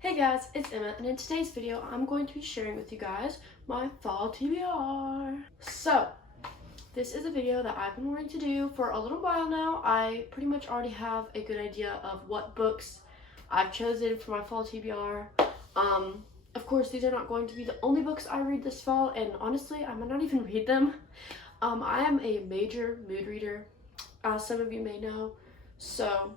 Hey guys, it's Emma, and in today's video, I'm going to be sharing with you guys my fall TBR. So, this is a video that I've been wanting to do for a little while now. I pretty much already have a good idea of what books I've chosen for my fall TBR. Of course, these are not going to be the only books I read this fall, and honestly, I might not even read them. I am a major mood reader, as some of you may know, so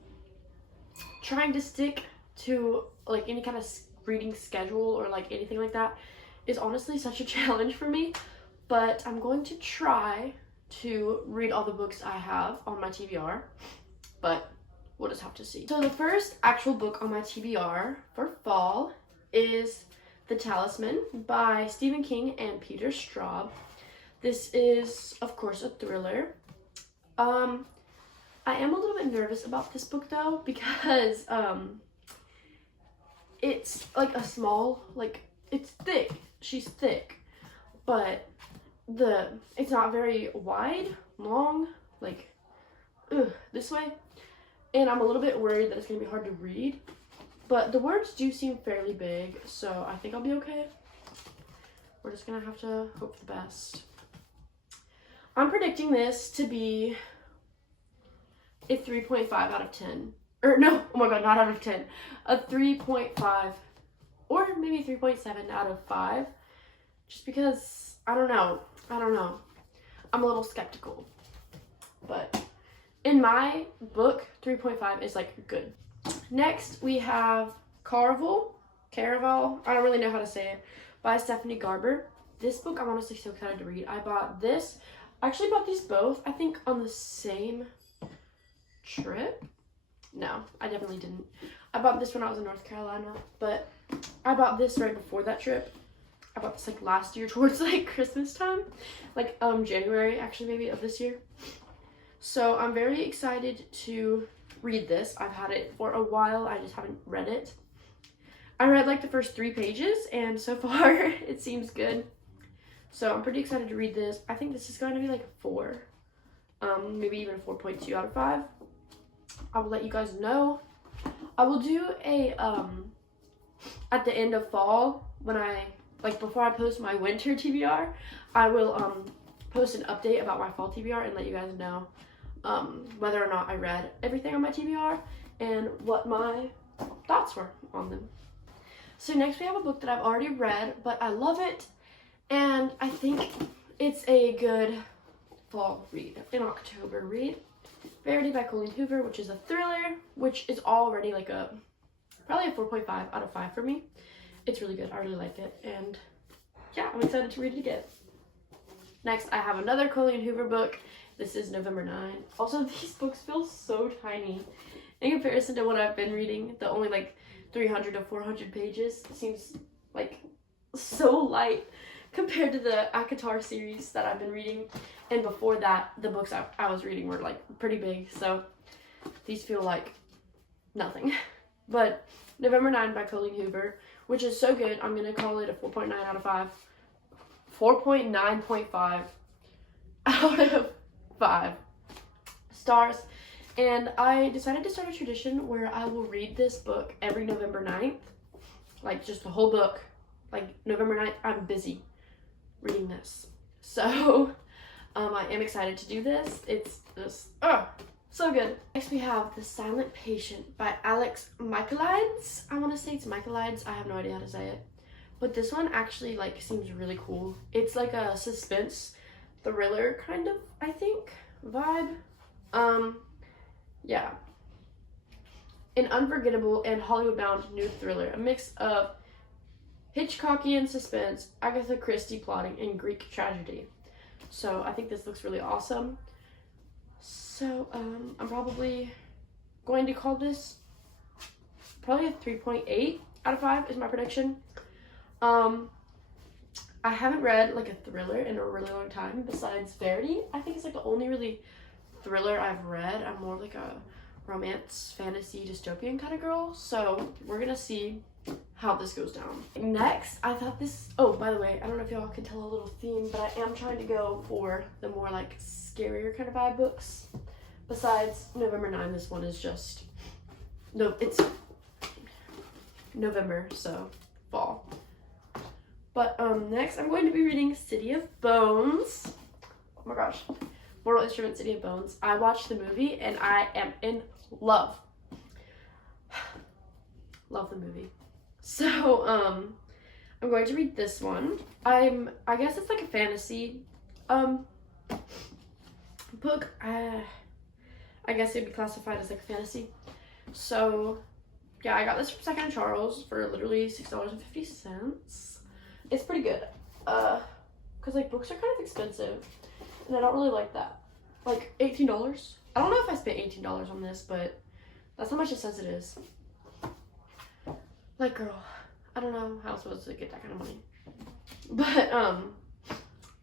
trying to stick to like any kind of reading schedule or like anything like that is honestly such a challenge for me, but I'm going to try to read all the books I have on my TBR, but we'll just have to see. So the first actual book on my TBR for fall is The Talisman by Stephen King and Peter Straub. This is, of course, a thriller. I am a little bit nervous about this book though, because it's like a small, like, it's thick. She's thick, but it's not very wide, long, like, this way. And I'm a little bit worried that it's gonna be hard to read, but the words do seem fairly big, so I think I'll be okay. We're just gonna have to hope for the best. I'm predicting this to be a 3.5 out of 10. Or no, oh my god, not out of 10. A 3.5 or maybe 3.7 out of 5. Just because, I don't know. I'm a little skeptical. But in my book, 3.5 is like good. Next, we have Caraval, I don't really know how to say it, by Stephanie Garber. This book I'm honestly so excited to read. I actually bought these both, I think, on the same trip. No, I definitely didn't. I bought this when I was in North Carolina, but I bought this right before that trip. I bought this like last year towards like Christmas time, like January actually maybe of this year. So I'm very excited to read this. I've had it for a while, I just haven't read it. I read like the first 3 pages and so far it seems good. So I'm pretty excited to read this. I think this is going to be like a 4, maybe even a 4.2 out of 5. I will let you guys know. I will do a at the end of fall, when before I post my winter TBR, I will post an update about my fall TBR and let you guys know whether or not I read everything on my TBR and what my thoughts were on them. So next we have a book that I've already read, but I love it and I think it's a good fall read, an October read. Verity by Colleen Hoover, which is a thriller, which is already like probably a 4.5 out of 5 for me. It's really good. I really like it, and yeah, I'm excited to read it again. Next, I have another Colleen Hoover book. This is November 9. Also, these books feel so tiny in comparison to what I've been reading. The only like 300 to 400 pages seems like so light compared to the ACOTAR series that I've been reading, and before that the books I was reading were like pretty big, so these feel like nothing. But November 9 by Colleen Hoover, which is so good, I'm gonna call it a 4.9 out of 5. 4.9.5 out of 5 stars. And I decided to start a tradition where I will read this book every November 9th, like just the whole book. Like November 9th, I'm busy reading this. So I am excited to do this. It's just so good. Next we have The Silent Patient by Alex Michaelides. I want to say it's Michaelides. I have no idea how to say it. But this one actually like seems really cool. It's like a suspense thriller kind of, I think, vibe. Yeah. An unforgettable and Hollywood-bound new thriller. A mix of Hitchcockian suspense, Agatha Christie plotting, and Greek tragedy. So I think this looks really awesome. So I'm probably going to call this probably a 3.8 out of 5 is my prediction. I haven't read like a thriller in a really long time besides Verity. I think it's like the only really thriller I've read. I'm more of like a romance, fantasy, dystopian kind of girl. So we're gonna see how this goes down. Next, I thought this, oh, by the way, I don't know if y'all can tell a little theme, but I am trying to go for the more like scarier kind of vibe books. Besides November 9, this one is just, no, it's November, so fall. But next I'm going to be reading City of Bones. Oh my gosh. Mortal Instruments, City of Bones. I watched the movie and I am in love. Love the movie. So, I'm going to read this one. I guess it's like a fantasy book. I guess it'd be classified as like a fantasy. So, yeah, I got this from Second Charles for literally $6.50. It's pretty good. Cause like books are kind of expensive, and I don't really like that. Like $18. I don't know if I spent $18 on this, but that's how much it says it is. Like, girl, I don't know how I'm supposed to get that kind of money. But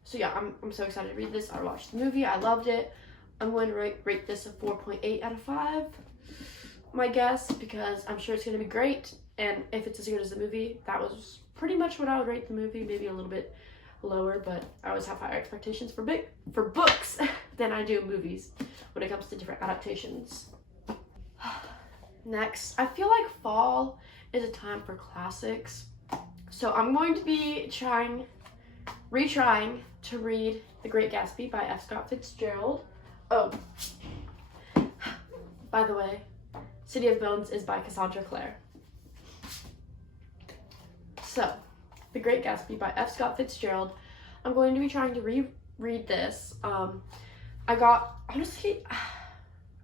so yeah, I'm so excited to read this. I watched the movie. I loved it. I'm going to rate this a 4.8 out of 5. My guess, because I'm sure it's going to be great. And if it's as good as the movie, that was pretty much what I would rate the movie, maybe a little bit lower, but I always have higher expectations for books than I do movies when it comes to different adaptations. Next, I feel like fall is a time for classics. So I'm going to be retrying to read The Great Gatsby by F. Scott Fitzgerald. Oh, by the way, City of Bones is by Cassandra Clare. So, The Great Gatsby by F. Scott Fitzgerald. I'm going to be trying to reread this. I got, honestly,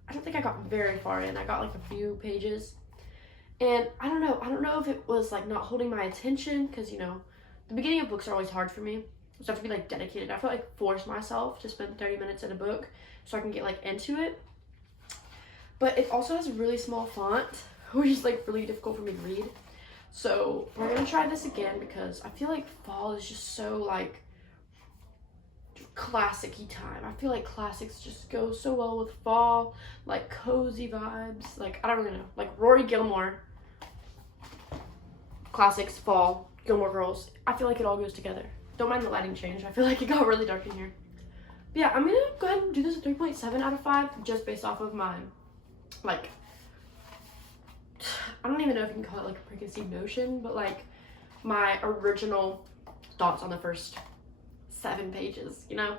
I don't think I got very far in. I got like a few pages. And I don't know if it was like not holding my attention, because you know, the beginning of books are always hard for me. So I have to be like dedicated. I have to like force myself to spend 30 minutes in a book so I can get like into it. But it also has a really small font, which is like really difficult for me to read. So we're gonna try this again because I feel like fall is just so like classic-y time. I feel like classics just go so well with fall, like cozy vibes. Like, I don't really know, like Rory Gilmore, classics, fall, Gilmore Girls. I feel like it all goes together. Don't mind the lighting change. I feel like it got really dark in here. But yeah, I'm gonna go ahead and do this a 3.7 out of 5 just based off of my, like, I don't even know if you can call it like a preconceived notion, but like my original thoughts on the first 7 pages, you know?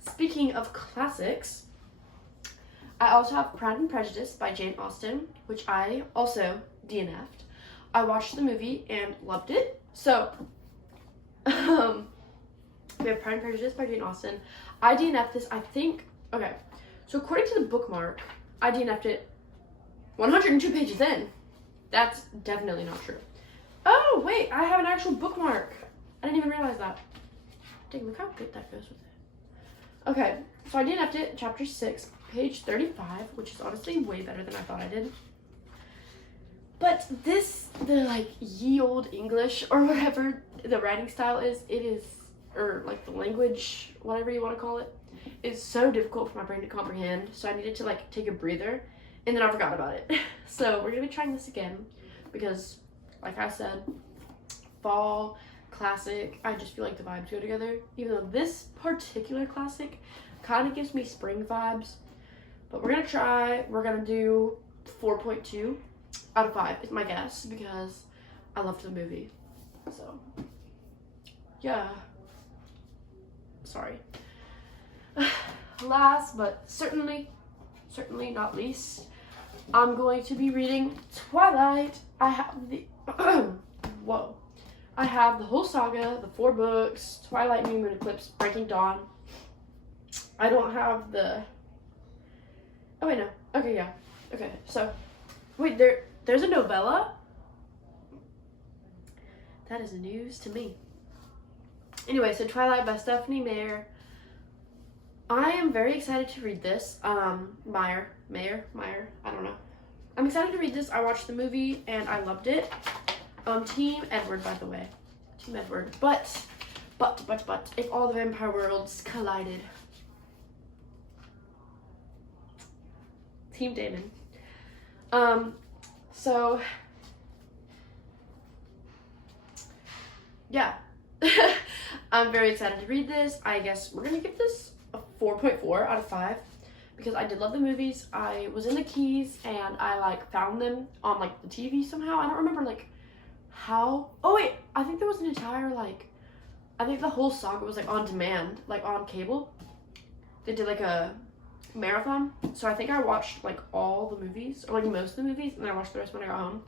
Speaking of classics, I also have Pride and Prejudice by Jane Austen, which I also DNF'd. I watched the movie and loved it. So, we have Pride and Prejudice by Jane Austen. I DNF'd this, I think, okay, so according to the bookmark, I DNF'd it 102 pages in. That's definitely not true. Oh, wait, I have an actual bookmark. I didn't even realize that. Dang, look how good that goes with it. Okay, so I DNF'd it, chapter 6, page 35, which is honestly way better than I thought I did. But this, the like ye old English or whatever the writing style is, it is, or like the language, whatever you want to call it, is so difficult for my brain to comprehend. So I needed to like take a breather, and then I forgot about it. So we're gonna be trying this again because, like I said, fall, classic, I just feel like the vibes go together. Even though this particular classic kind of gives me spring vibes. But we're gonna try, we're gonna do 4.2 out of 5 is my guess because I loved the movie. So, yeah. Sorry. Last but certainly not least, I'm going to be reading Twilight. I have the whoa. I have the whole saga, the 4 books, Twilight, New Moon Eclipse, Breaking Dawn. I don't have the, oh wait, no. Okay, yeah. Okay, so wait, there's a novella? That is news to me. Anyway, so Twilight by Stephanie Meyer. I am very excited to read this. Meyer, I don't know. I'm excited to read this. I watched the movie and I loved it. Team Edward, by the way. Team Edward. But, if all the vampire worlds collided. Team Damon. So, yeah. I'm very excited to read this. I guess we're gonna give this a 4.4 out of 5 because I did love the movies. I was in the Keys and I like found them on like the TV somehow. I don't remember like how. Oh wait, I think there was an entire like, I think the whole saga was like on demand, like on cable. They did like a marathon, so I think I watched like all the movies, or like most of the movies, and then I watched the rest when I got home.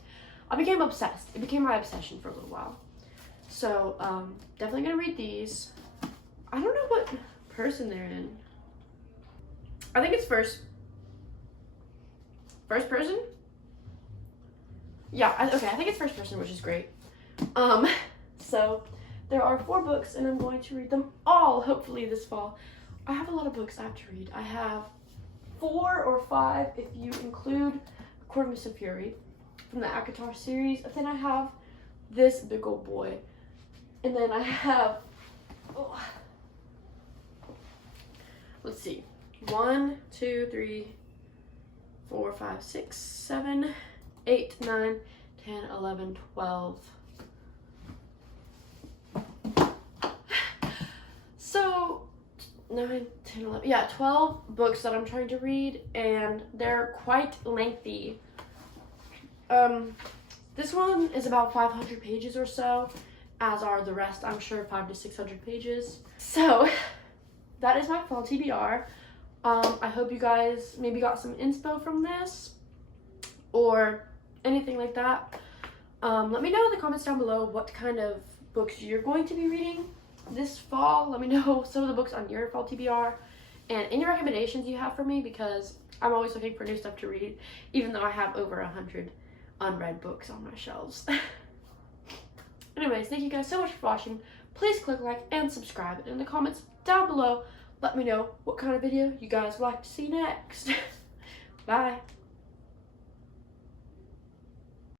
I became obsessed. It became my obsession for a little while. So definitely gonna read these. I don't know what person they're in. I think it's first person. Yeah, okay, I think it's first person, which is great. So there are 4 books, and I'm going to read them all hopefully this fall. I have a lot of books I have to read. I have 4 or 5 if you include Court of Mist and Fury from the ACOTAR series. And then I have this big old boy. And then I have, let's see, 1, 2, 3, 4, 5, 6, 7, 8, 9, 10, 11, 12. So 9, 10, 11, yeah, 12 books that I'm trying to read, and they're quite lengthy. This one is about 500 pages or so, as are the rest, I'm sure 500 to 600 pages. So that is my fall TBR. I hope you guys maybe got some inspo from this or anything like that. Let me know in the comments down below what kind of books you're going to be reading this fall. Let me know some of the books on your fall TBR and any recommendations you have for me, because I'm always looking for new stuff to read, even though I have over 100 unread books on my shelves. Anyways, thank you guys so much for watching. Please click like and subscribe. In the comments down below, let me know what kind of video you guys would like to see next. Bye.